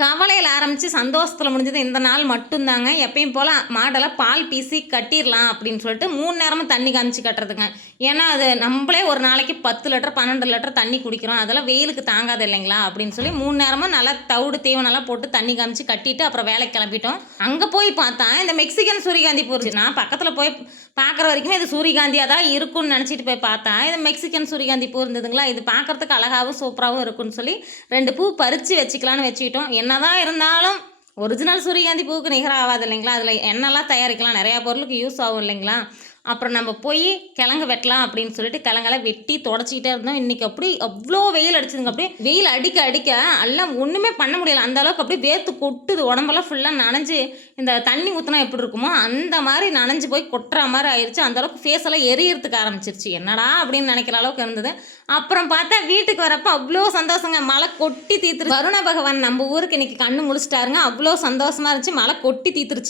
கவலையில் ஆரம்பித்து சந்தோஷத்தில் முடிஞ்சது இந்த நாள் மட்டும்தாங்க. எப்பயும் போல் மாடெல்லாம் பால் பீசி கட்டிடலாம் அப்படின்னு சொல்லிட்டு 3 நேரமும் தண்ணி காமிச்சு கட்டுறதுங்க. ஏன்னா அது நம்மளே ஒரு நாளைக்கு 10 லிட்டர் 12 லிட்டர் தண்ணி குடிக்கிறோம். அதெல்லாம் வெயிலுக்கு தாங்காது இல்லைங்களா அப்படின்னு சொல்லி 3 நேரமும் நல்லா தவிடு தீவனெல்லாம் போட்டு தண்ணி காமிச்சு கட்டிட்டு அப்புறம் வேலைக்கு கிளம்பிட்டோம். அங்கே போய் பார்த்தா இந்த மெக்சிகன் சூரியகாந்தி பூ இருந்துச்சு. நான் பக்கத்தில் போய் பார்க்குற வரைக்குமே இது சூரியகாந்தியாக தான் இருக்கும்னு நினச்சிட்டு போய் பார்த்தா இது மெக்சிகன் சூரியகாந்தி பூ இருந்ததுங்களா. இது பார்க்குறதுக்கு அழகாகவும் சூப்பராகவும் இருக்குன்னு சொல்லி 2 பூ பறித்து வச்சுக்கலான்னு வச்சுக்கிட்டோம். என்னதான் இருந்தாலும் ஒரிஜினல் சூரியகாந்தி பூவுக்கு நிகராக ஆகாது இல்லைங்களா. அதில் எண்ணெய்லாம் தயாரிக்கலாம், நிறையா பொருளுக்கு யூஸ் ஆகும் இல்லைங்களா. அப்புறம் நம்ம போய் கிழங்கு வெட்டலாம் அப்படின்னு சொல்லிட்டு கிழங்கெல்லாம் வெட்டி தொடச்சிக்கிட்டே இருந்தோம். இன்றைக்கி அப்படி அவ்வளோ வெயில் அடிச்சுதுங்க. அப்படியே வெயில் அடிக்க அடிக்க எல்லாம் ஒன்றுமே பண்ண முடியலை. அந்த அளவுக்கு அப்படியே வேர்த்து கொட்டுது. உடம்பெல்லாம் ஃபுல்லாக நனைஞ்சு இந்த தண்ணி ஊற்றினா எப்படி இருக்குமோ அந்த மாதிரி நனைஞ்சு போய் கொட்டுற மாதிரி ஆயிடுச்சு. அந்தளவுக்கு ஃபேஸ் எல்லாம் எரியறதுக்கு ஆரம்பிச்சிருச்சு. என்னடா அப்படின்னு நினைக்கிற அளவுக்கு இருந்தது. அப்புறம் பார்த்தா வீட்டுக்கு வரப்போ அவ்வளோ சந்தோஷங்க. மழை கொட்டி தீத்துருச்சு. வருண பகவான் நம்ம ஊருக்கு இன்றைக்கி கண்ணு முழிச்சிட்டாருங்க. அவ்வளோ சந்தோஷமாக இருந்துச்சு. மழை கொட்டி தீத்துருச்சு.